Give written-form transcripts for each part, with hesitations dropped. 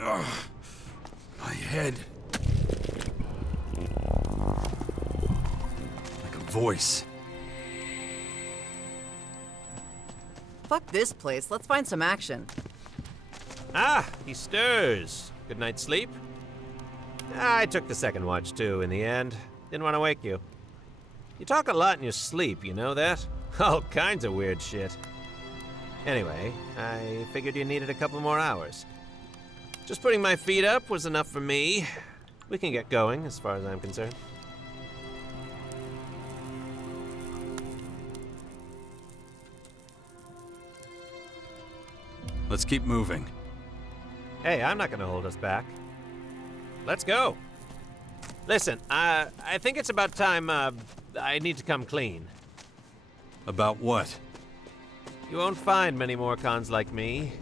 Ugh. My head. Like a voice. Fuck this place. Let's find some action. Ah, he stirs. Good night's sleep? I took the second watch too in the end. Didn't want to wake you. You talk a lot in your sleep, you know that? All kinds of weird shit. Anyway, I figured you needed a couple more hours. Just putting my feet up was enough for me. We can get going, as far as I'm concerned. Let's keep moving. Hey, I'm not gonna hold us back. Let's go. Listen, I think it's about time, I need to come clean. About what? You won't find many more cons like me.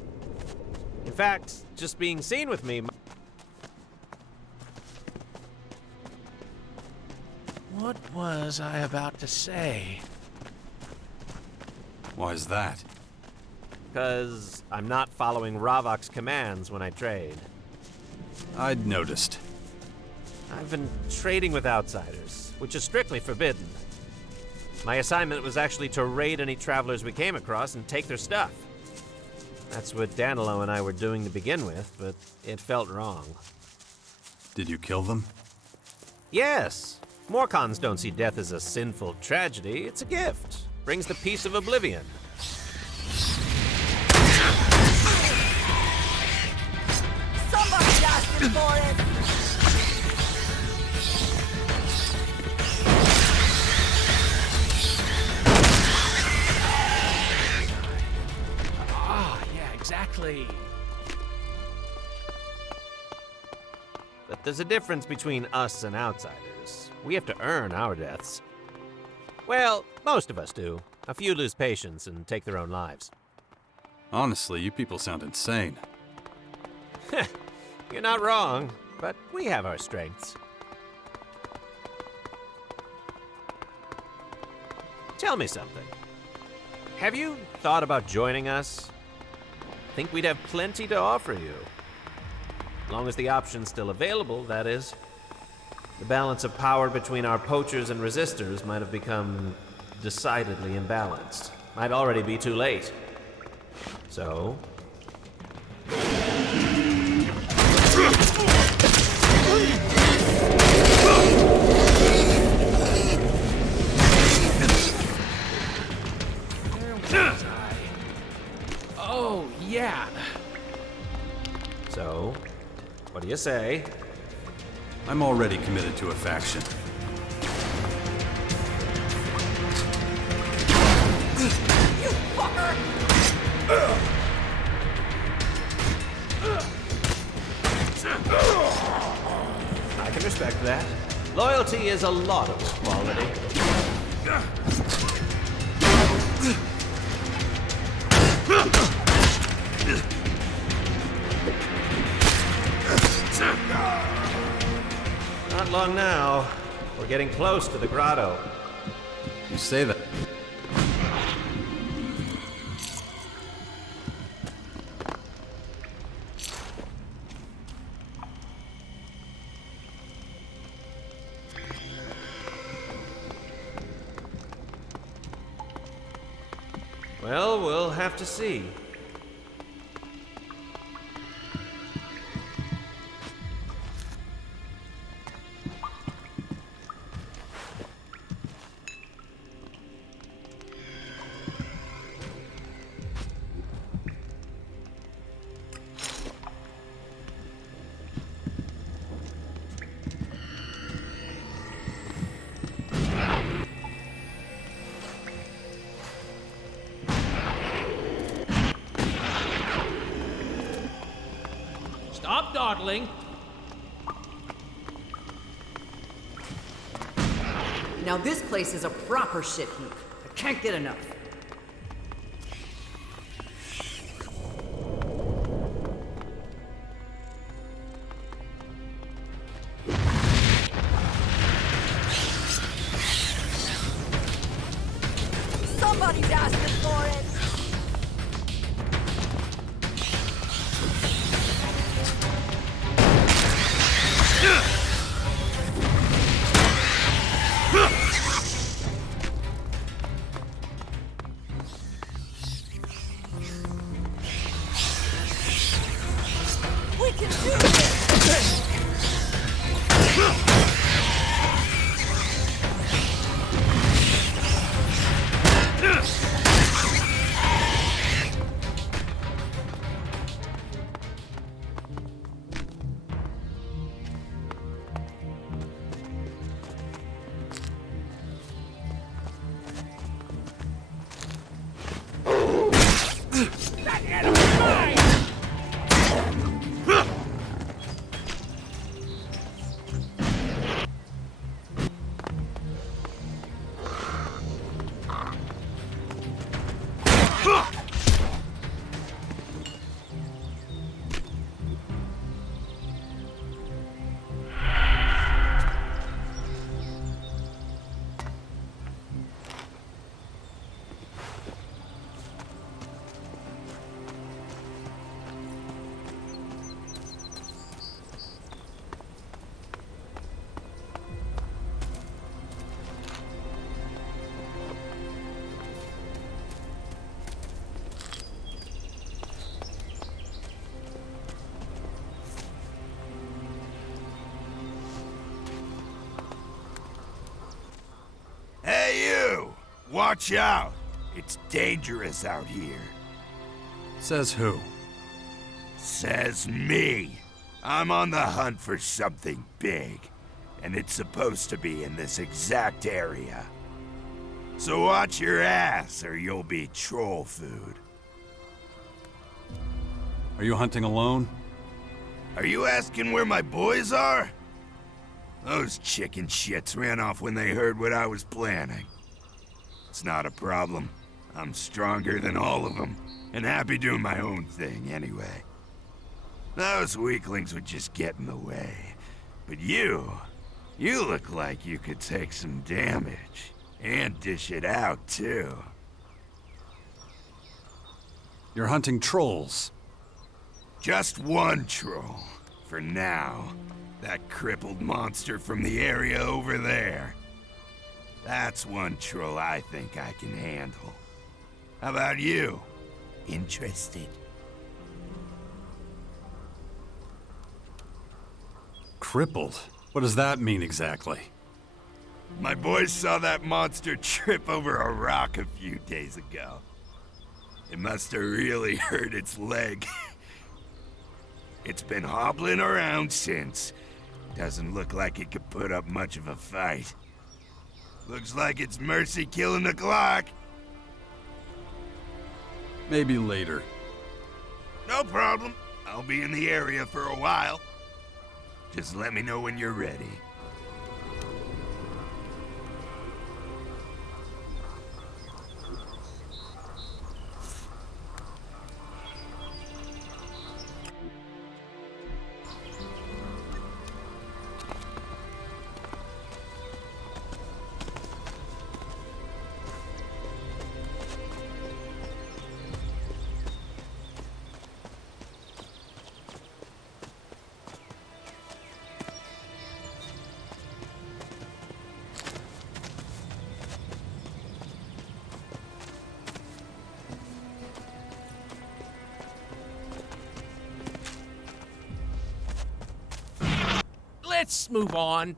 In fact, just being seen with me... What was I about to say? Why is that? Because I'm not following Ravok's commands when I trade. I'd noticed. I've been trading with outsiders, which is strictly forbidden. My assignment was actually to raid any travelers we came across and take their stuff. That's what Danilo and I were doing to begin with, but it felt wrong. Did you kill them? Yes. Morkons don't see death as a sinful tragedy. It's a gift. Brings the peace of oblivion. Somebody's asking for it! Yeah, exactly. But there's a difference between us and outsiders. We have to earn our deaths. Well, most of us do. A few lose patience and take their own lives. Honestly, you people sound insane. You're not wrong, but we have our strengths. Tell me something. Have you thought about joining us? Think we'd have plenty to offer you. As long as the option's still available, that is. The balance of power between our poachers and resistors might have become decidedly imbalanced. Might already be too late. So... Oh, yeah. So, what do you say? I'm already committed to a faction. You fucker! I can respect that. Loyalty is a laudable quality. Not long now. We're getting close to the grotto. You say that. Well, we'll have to see. Stop dawdling. Now this place is a proper shit heap. I can't get enough. Somebody's asking for it! Hey, you! Watch out! It's dangerous out here. Says who? Says me. I'm on the hunt for something big, and it's supposed to be in this exact area. So watch your ass, or you'll be troll food. Are you hunting alone? Are you asking where my boys are? Those chicken shits ran off when they heard what I was planning. It's not a problem. I'm stronger than all of them, and happy doing my own thing anyway. Those weaklings would just get in the way. But you look like you could take some damage, and dish it out too. You're hunting trolls. Just one troll, for now. That crippled monster from the area over there. That's one troll I think I can handle. How about you? Interested? Crippled? What does that mean exactly? My boys saw that monster trip over a rock a few days ago. It must have really hurt its leg. It's been hobbling around since. Doesn't look like it could put up much of a fight. Looks like it's mercy killing the clock. Maybe later. No problem. I'll be in the area for a while. Just let me know when you're ready. Let's move on.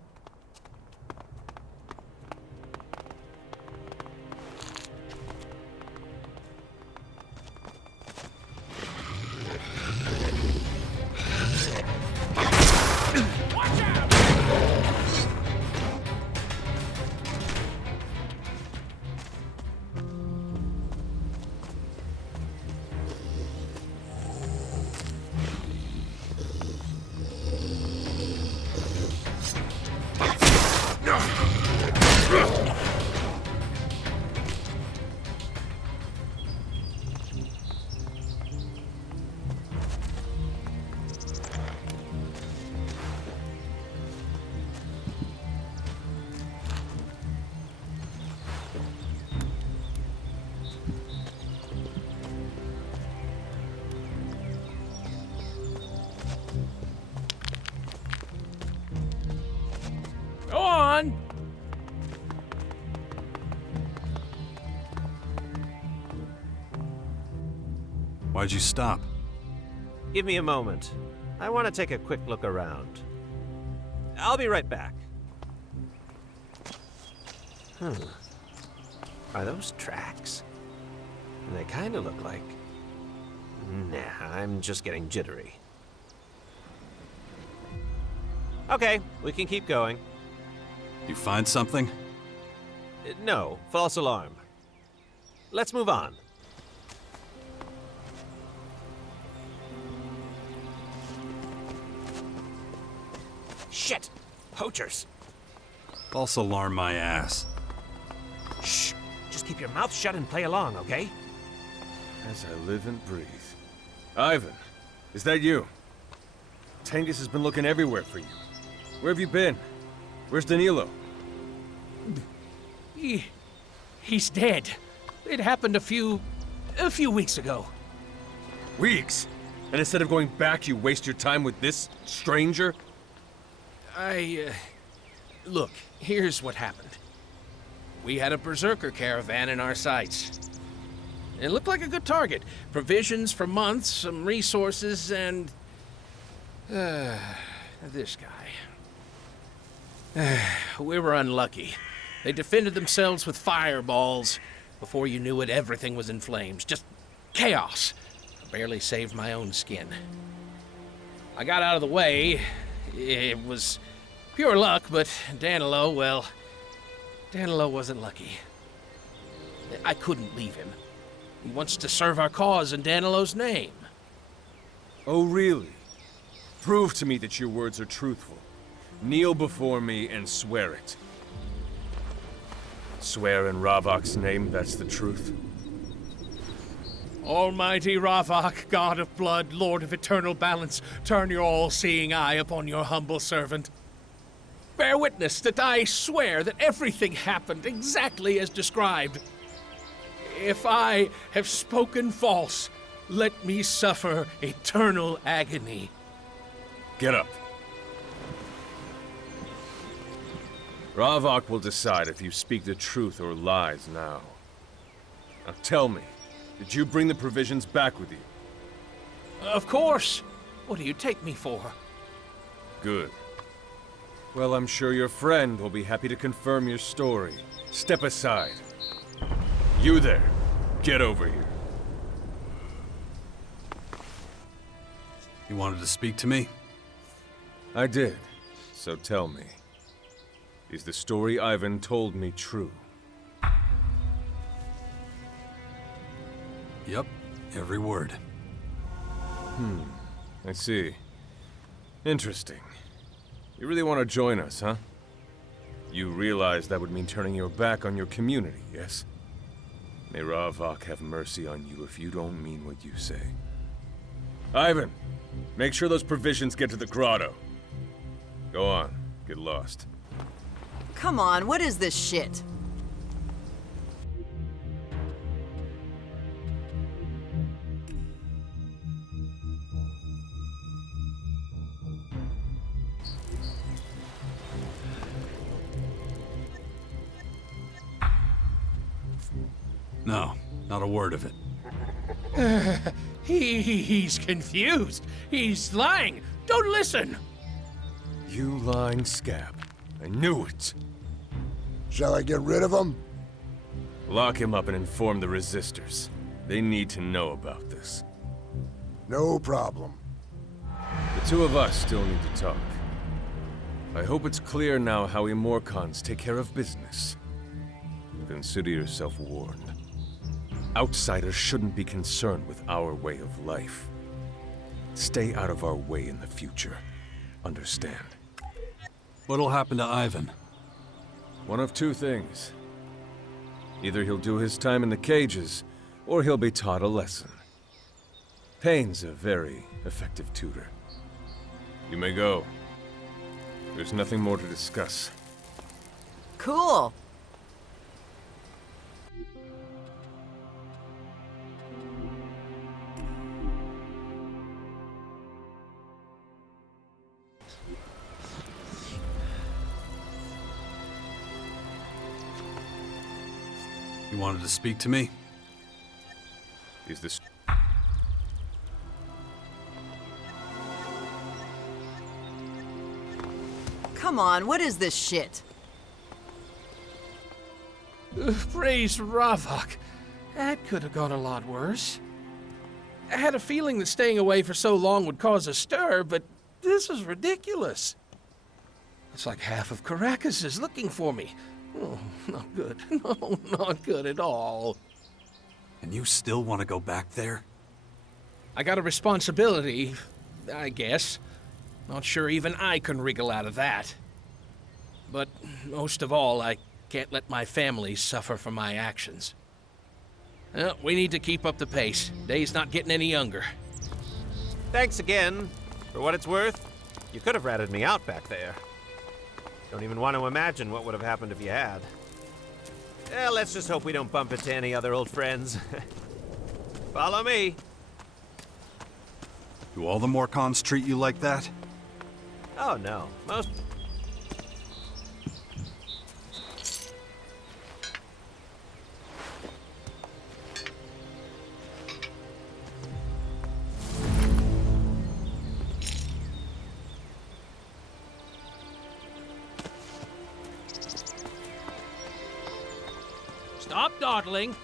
Go on. Why'd you stop? Give me a moment. I want to take a quick look around. I'll be right back. Are those tracks? They kind of look like... Nah, I'm just getting jittery. Okay, we can keep going. You find something? No, false alarm. Let's move on. Shit! Poachers! False alarm my ass. Shh! Just keep your mouth shut and play along, okay? As I live and breathe. Ivan, is that you? Tengus has been looking everywhere for you. Where have you been? Where's Danilo? He's dead. It happened a few weeks ago. Weeks? And instead of going back, you waste your time with this stranger? Look, here's what happened. We had a berserker caravan in our sights. It looked like a good target. Provisions for months, some resources, and... this guy. We were unlucky. They defended themselves with fireballs. Before you knew it, everything was in flames. Just chaos. I barely saved my own skin. I got out of the way. It was pure luck, but Danilo, well... Danilo wasn't lucky. I couldn't leave him. He wants to serve our cause in Danilo's name. Oh, really? Prove to me that your words are truthful. Kneel before me and swear it. Swear in Ravok's name that's the truth. Almighty Ravok, God of blood, Lord of eternal balance, turn your all-seeing eye upon your humble servant. Bear witness that I swear that everything happened exactly as described. If I have spoken false, let me suffer eternal agony. Get up. Ravok will decide if you speak the truth or lies now. Now tell me, did you bring the provisions back with you? Of course. What do you take me for? Good. Well, I'm sure your friend will be happy to confirm your story. Step aside. You there, get over here. You wanted to speak to me? I did, so tell me. Is the story Ivan told me true? Yep, every word. I see. Interesting. You really want to join us, huh? You realize that would mean turning your back on your community, yes? May Ravok have mercy on you if you don't mean what you say. Ivan, make sure those provisions get to the grotto. Go on, get lost. Come on, what is this shit? No, not a word of it. He's confused. He's lying. Don't listen. You lying scab. I knew it. Shall I get rid of him? Lock him up and inform the resistors. They need to know about this. No problem. The two of us still need to talk. I hope it's clear now how we Morkons take care of business. Consider yourself warned. Outsiders shouldn't be concerned with our way of life. Stay out of our way in the future. Understand? What'll happen to Ivan? One of two things. Either he'll do his time in the cages, or he'll be taught a lesson. Pain's a very effective tutor. You may go. There's nothing more to discuss. Cool. You wanted to speak to me? Is this... come on, what is this shit? Praise Ravok. That could have gone a lot worse. I had a feeling that staying away for so long would cause a stir, but this is ridiculous. It's like half of Caracas is looking for me. Oh, not good. No, not good at all. And you still want to go back there? I got a responsibility, I guess. Not sure even I can wriggle out of that. But most of all, I can't let my family suffer for my actions. Well, we need to keep up the pace. Day's not getting any younger. Thanks again. For what it's worth, you could have ratted me out back there. Don't even want to imagine what would have happened if you had. Well, let's just hope we don't bump into any other old friends. Follow me. Do all the Morkons treat you like that? Oh, no. Most... Stop dawdling.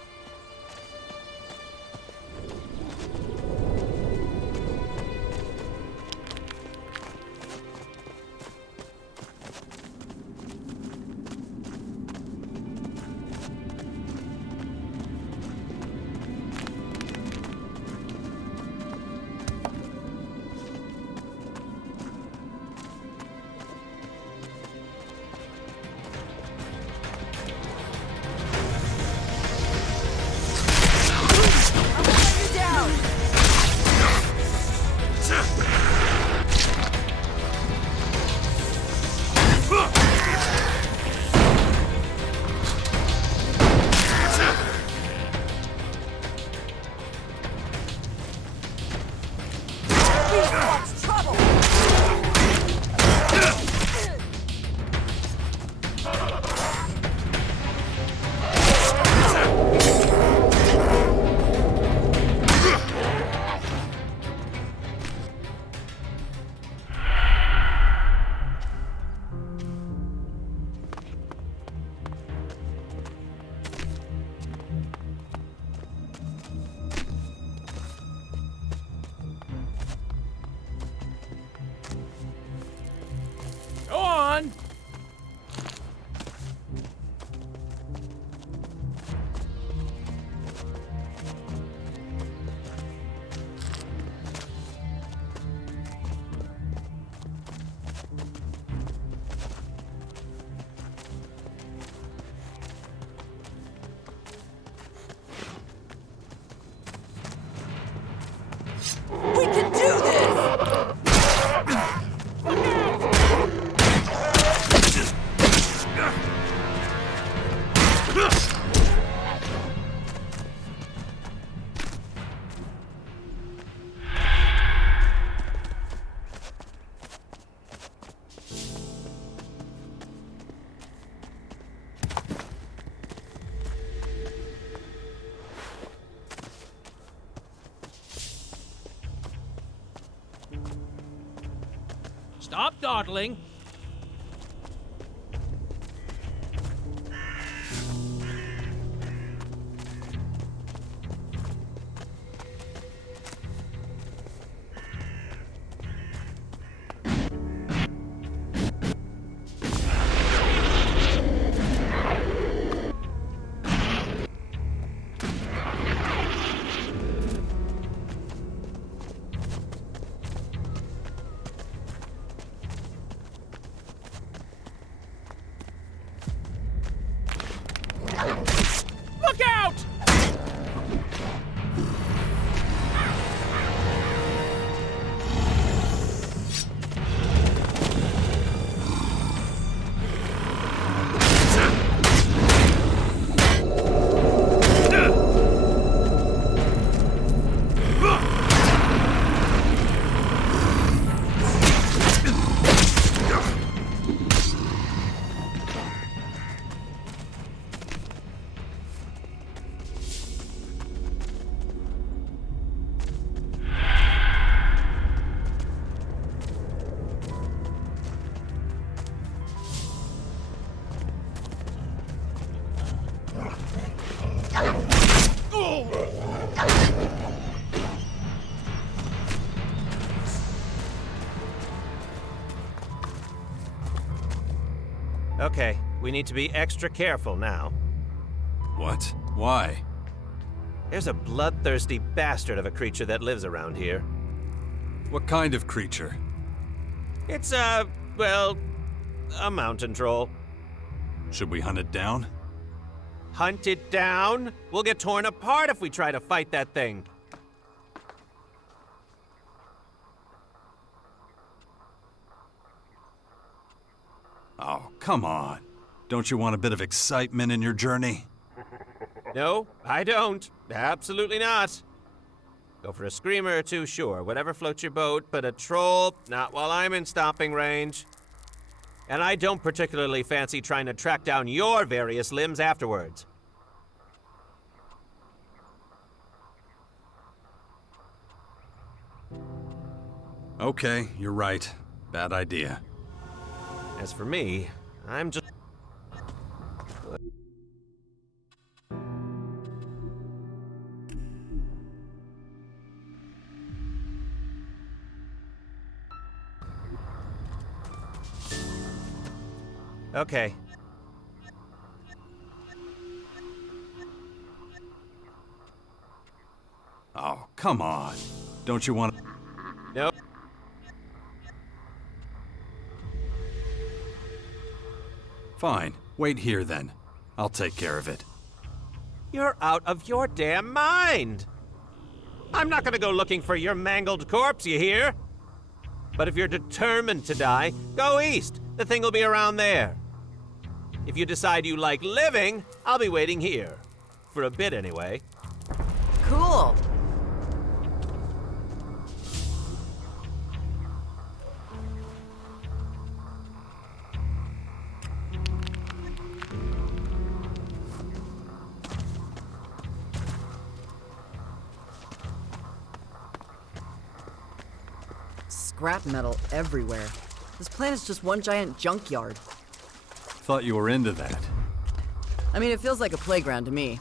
Go on! We can do this! Stop dawdling. Okay, we need to be extra careful now. What? Why? There's a bloodthirsty bastard of a creature that lives around here. What kind of creature? It's well, a mountain troll. Should we hunt it down? Hunt it down? We'll get torn apart if we try to fight that thing. Oh, come on. Don't you want a bit of excitement in your journey? No, I don't. Absolutely not. Go for a screamer or two, sure. Whatever floats your boat, but a troll, not while I'm in stomping range. And I don't particularly fancy trying to track down your various limbs afterwards. Okay, you're right. Bad idea. As for me, I'm just... Okay. Oh, come on. Don't you want... Nope. Fine. Wait here, then. I'll take care of it. You're out of your damn mind! I'm not gonna go looking for your mangled corpse, you hear? But if you're determined to die, go east. The thing will be around there. If you decide you like living, I'll be waiting here. For a bit, anyway. Cool. Scrap metal everywhere. This planet's just one giant junkyard. Thought you were into that. I mean, it feels like a playground to me.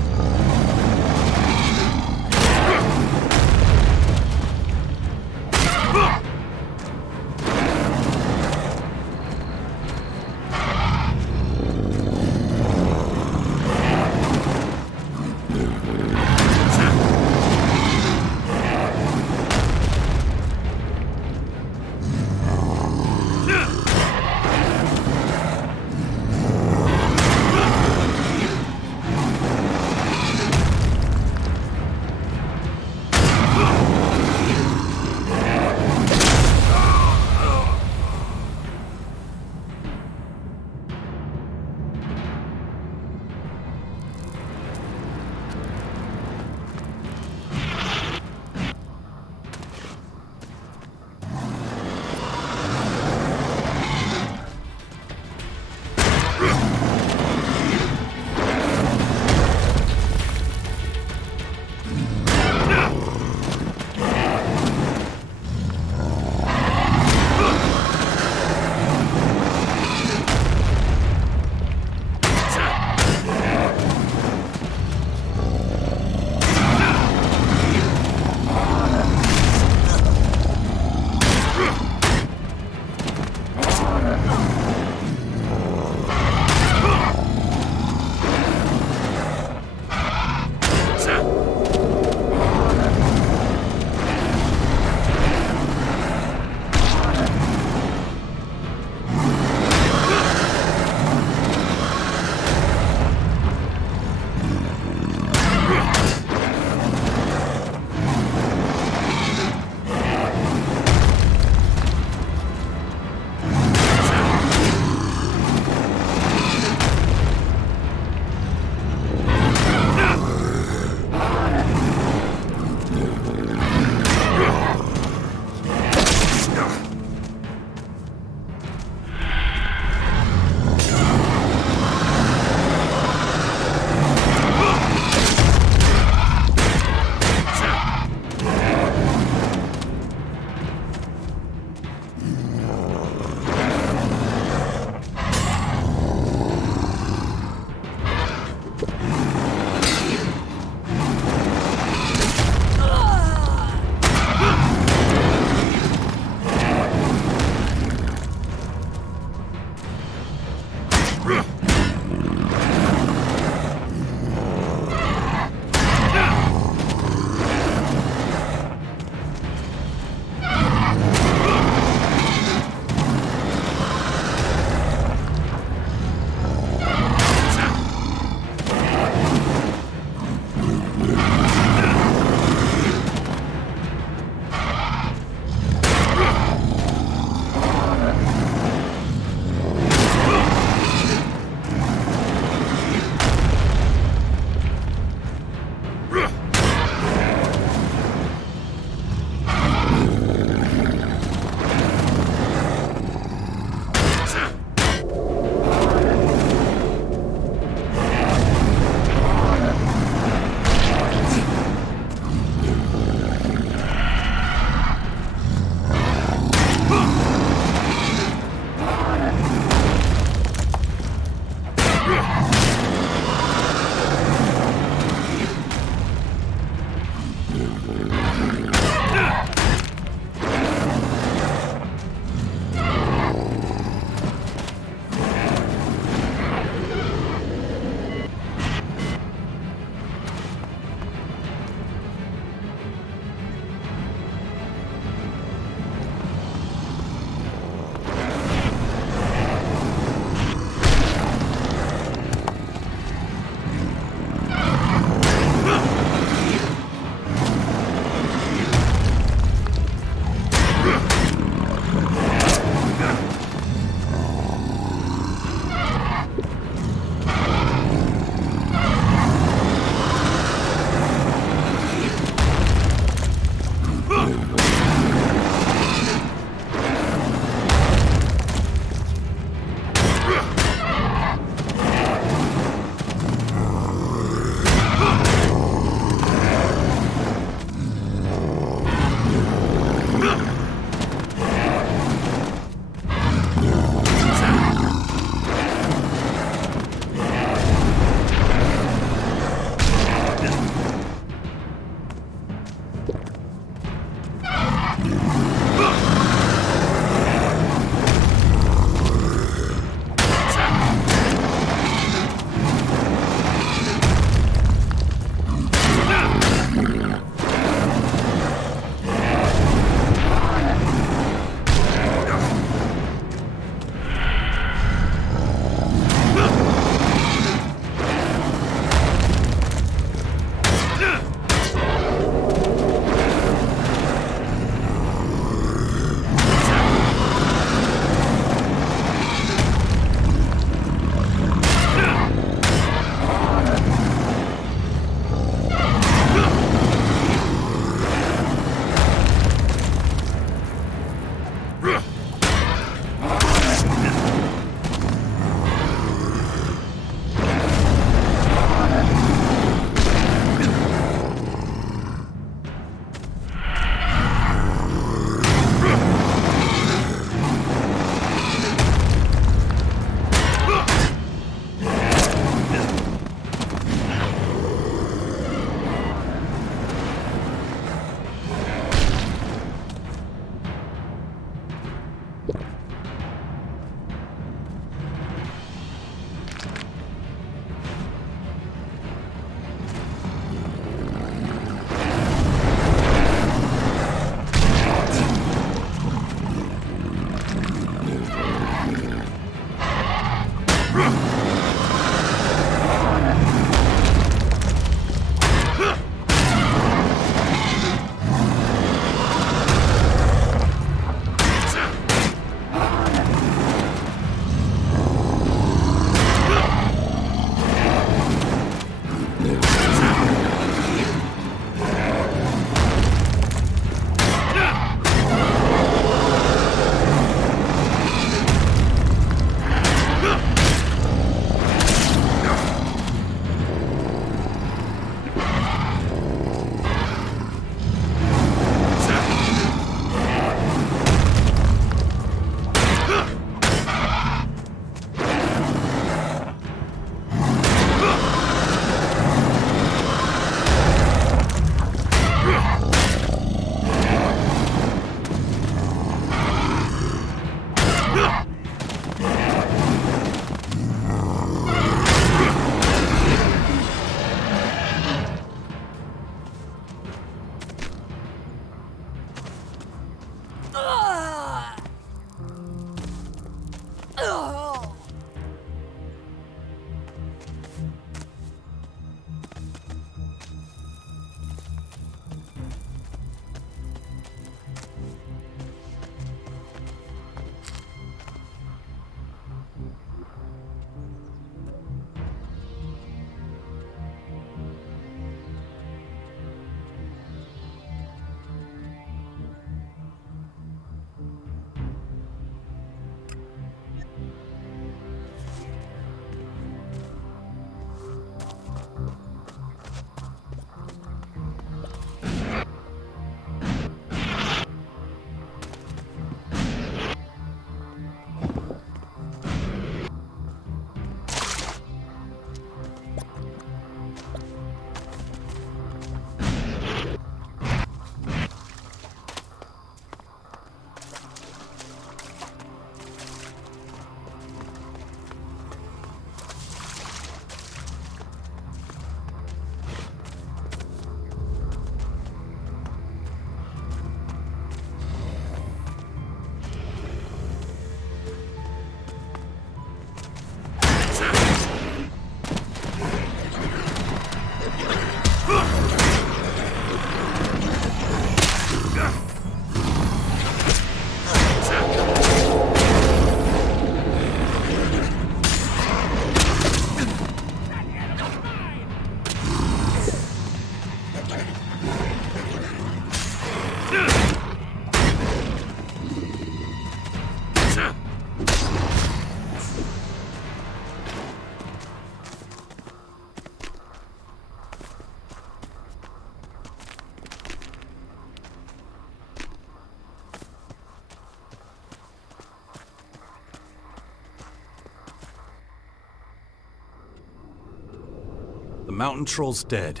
The mountain troll's dead.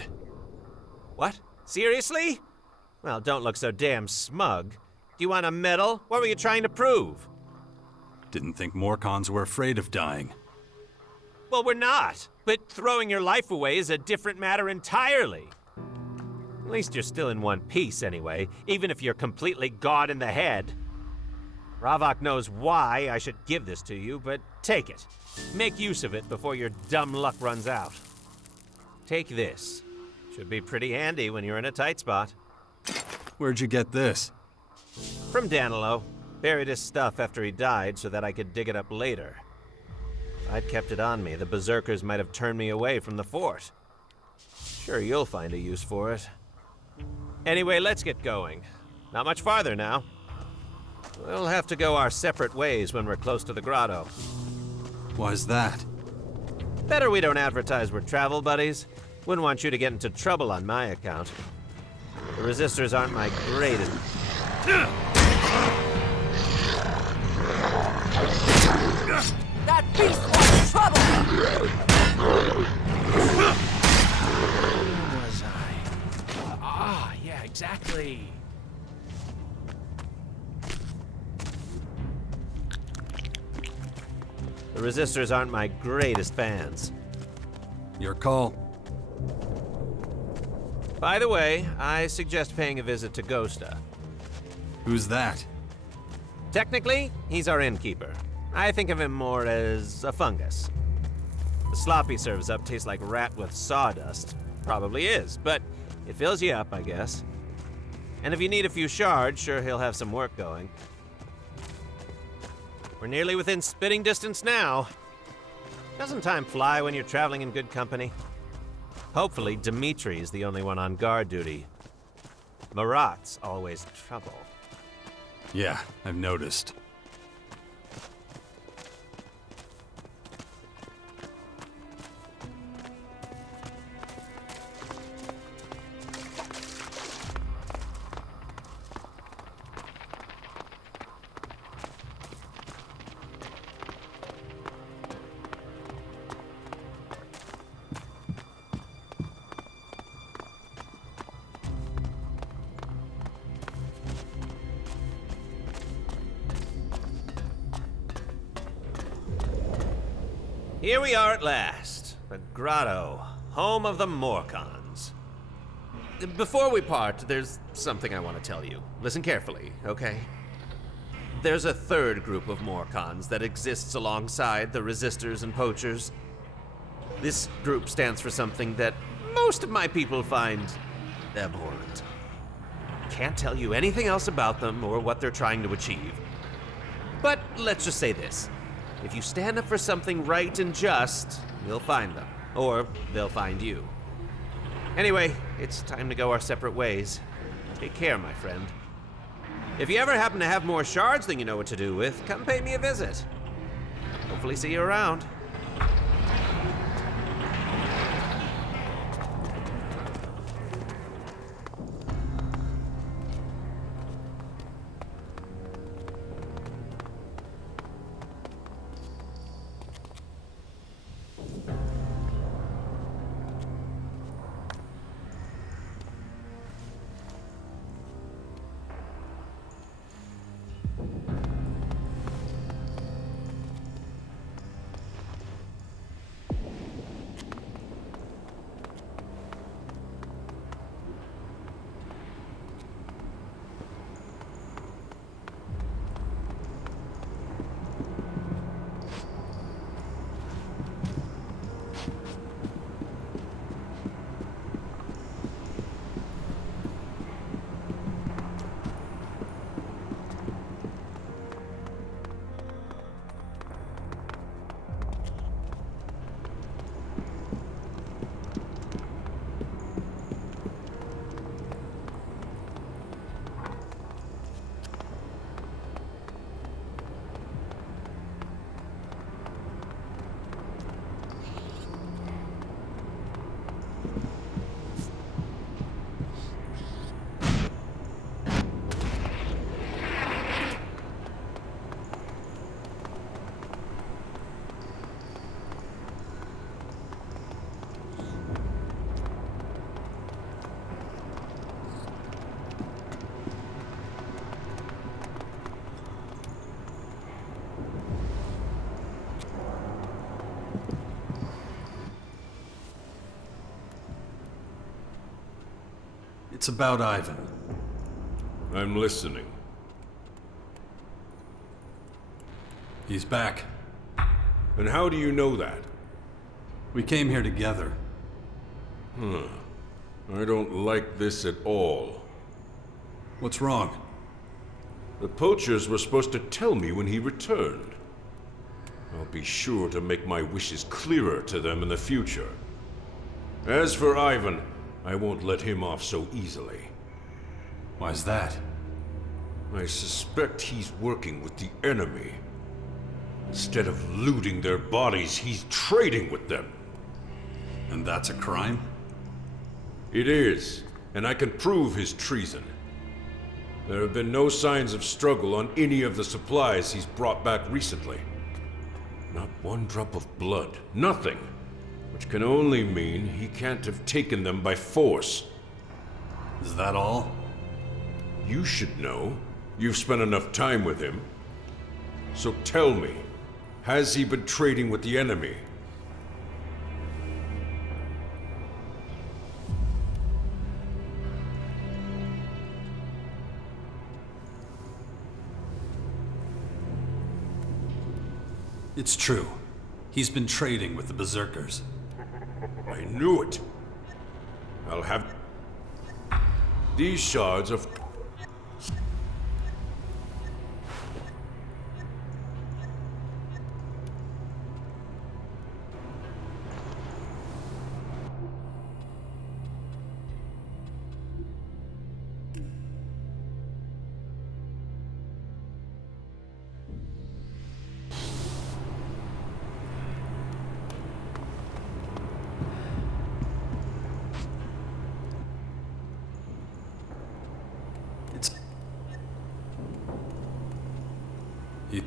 What? Seriously? Well, don't look so damn smug. Do you want a medal? What were you trying to prove? Didn't think Morkons were afraid of dying. Well, we're not. But throwing your life away is a different matter entirely. At least you're still in one piece anyway, even if you're completely gone in the head. Ravok knows why I should give this to you, but take it. Make use of it before your dumb luck runs out. Take this. Should be pretty handy when you're in a tight spot. Where'd you get this? From Danilo. Buried his stuff after he died so that I could dig it up later. If I'd kept it on me, the berserkers might have turned me away from the fort. Sure, you'll find a use for it. Anyway, let's get going. Not much farther now. We'll have to go our separate ways when we're close to the grotto. Why's that? Better we don't advertise we're travel buddies. Wouldn't want you to get into trouble on my account. The resistors aren't my greatest... That beast wants trouble! Where was I? Yeah, exactly. The resistors aren't my greatest fans. Your call. By the way, I suggest paying a visit to Ghosta. Who's that? Technically, he's our innkeeper. I think of him more as a fungus. The slop he serves up tastes like rat with sawdust. Probably is, but it fills you up, I guess. And if you need a few shards, sure he'll have some work going. We're nearly within spitting distance now. Doesn't time fly when you're traveling in good company? Hopefully, Dimitri is the only one on guard duty. Marat's always trouble. Yeah, I've noticed. Here we are at last. The grotto, home of the Morkons. Before we part, there's something I want to tell you. Listen carefully, okay? There's a third group of Morkons that exists alongside the resistors and poachers. This group stands for something that most of my people find abhorrent. Can't tell you anything else about them or what they're trying to achieve. But let's just say this. If you stand up for something right and just, you'll find them. Or they'll find you. Anyway, it's time to go our separate ways. Take care, my friend. If you ever happen to have more shards than you know what to do with, come pay me a visit. Hopefully see you around. It's about Ivan. I'm listening. He's back. And how do you know that? We came here together. I don't like this at all. What's wrong? The poachers were supposed to tell me when he returned. I'll be sure to make my wishes clearer to them in the future. As for Ivan, I won't let him off so easily. Why's that? I suspect he's working with the enemy. Instead of looting their bodies, he's trading with them. And that's a crime? It is, and I can prove his treason. There have been no signs of struggle on any of the supplies he's brought back recently. Not one drop of blood, nothing. Which can only mean he can't have taken them by force. Is that all? You should know. You've spent enough time with him. So tell me, has he been trading with the enemy? It's true. He's been trading with the Berserkers. I knew it. I'll have... These shards of... It's... He...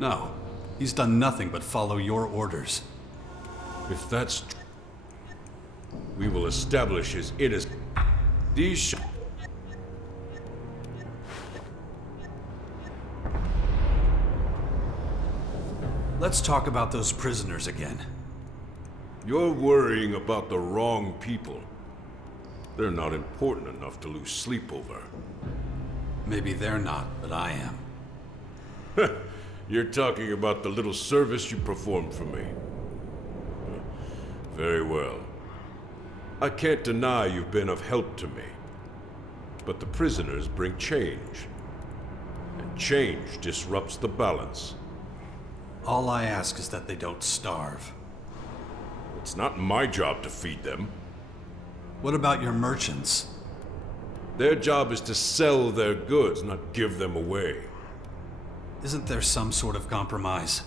No. He's done nothing but follow your orders. If that's... We will establish his innocence. These Let's talk about those prisoners again. You're worrying about the wrong people. They're not important enough to lose sleep over. Maybe they're not, but I am. You're talking about the little service you performed for me. Very well. I can't deny you've been of help to me. But the prisoners bring change. And change disrupts the balance. All I ask is that they don't starve. It's not my job to feed them. What about your merchants? Their job is to sell their goods, not give them away. Isn't there some sort of compromise?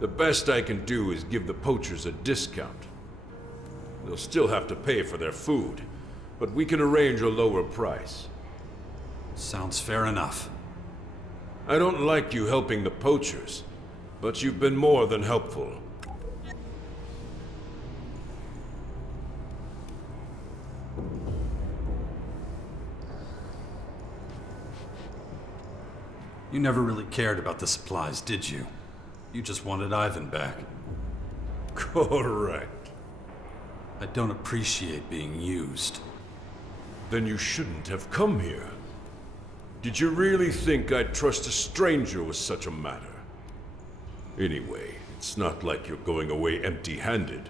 The best I can do is give the poachers a discount. They'll still have to pay for their food, but we can arrange a lower price. Sounds fair enough. I don't like you helping the poachers, but you've been more than helpful. You never really cared about the supplies, did you? You just wanted Ivan back. Correct. I don't appreciate being used. Then you shouldn't have come here. Did you really think I'd trust a stranger with such a matter? Anyway, it's not like you're going away empty-handed.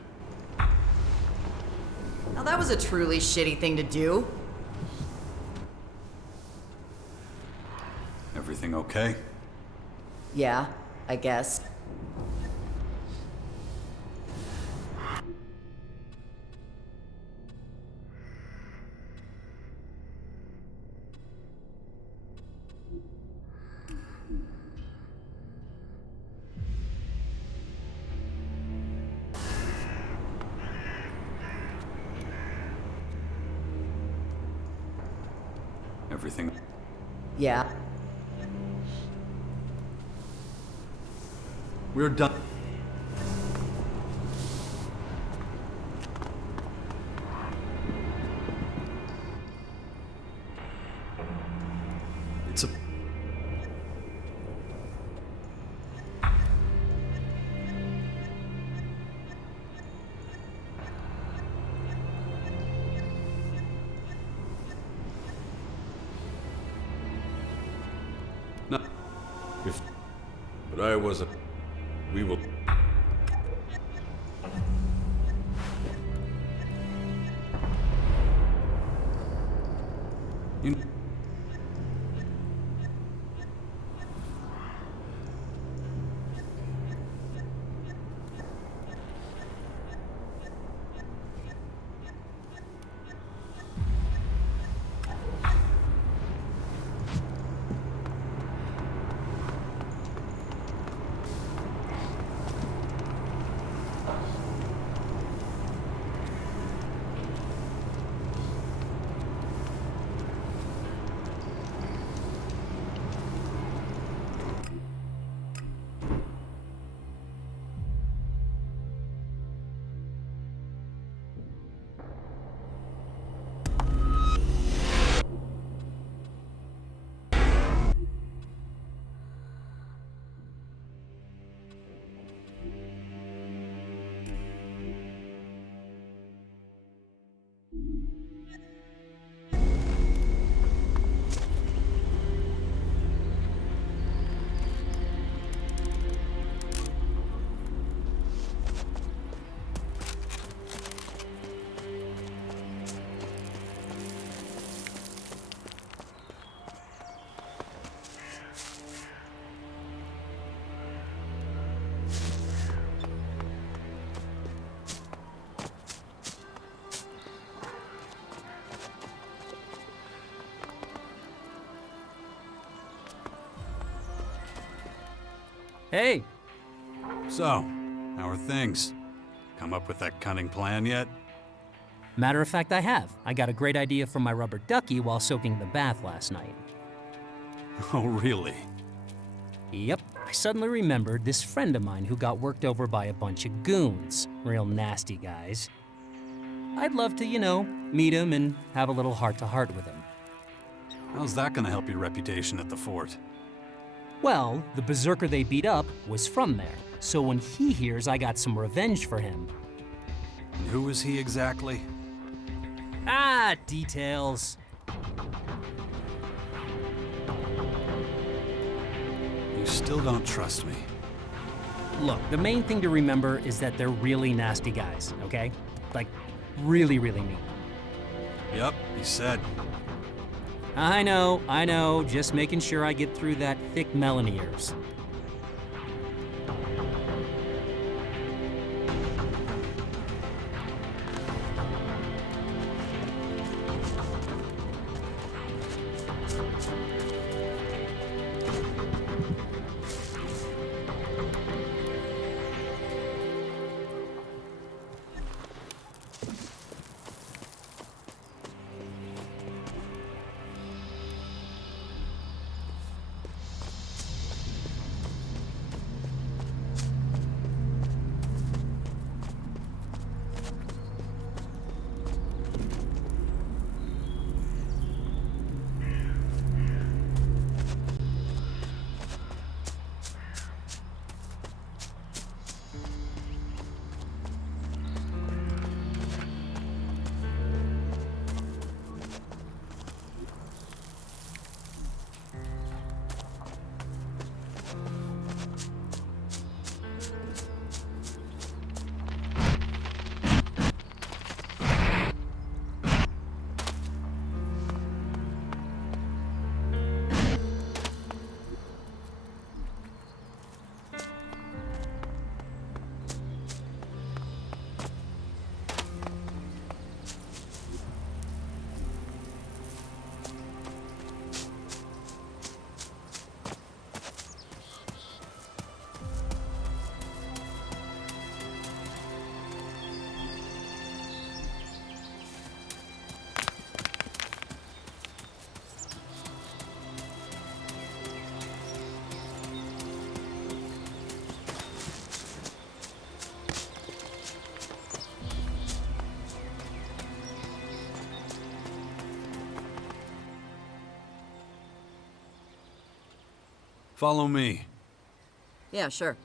Now that was a truly shitty thing to do. Everything okay? Yeah, I guess. Everything... Yeah. We're done. I wasn't. We will. You... Hey! So, how are things? Come up with that cunning plan yet? Matter of fact, I have. I got a great idea from my rubber ducky while soaking in the bath last night. Oh, really? Yep, I suddenly remembered this friend of mine who got worked over by a bunch of goons. Real nasty guys. I'd love to, meet him and have a little heart-to-heart with him. How's that gonna help your reputation at the fort? Well, the berserker they beat up was from there, so when he hears I got some revenge for him... And who is he exactly? Ah, details. You still don't trust me. Look, the main thing to remember is that they're really nasty guys, okay? Like, really, really mean. Yep, he said. I know, just making sure I get through that thick melon ears. Follow me. Yeah, sure.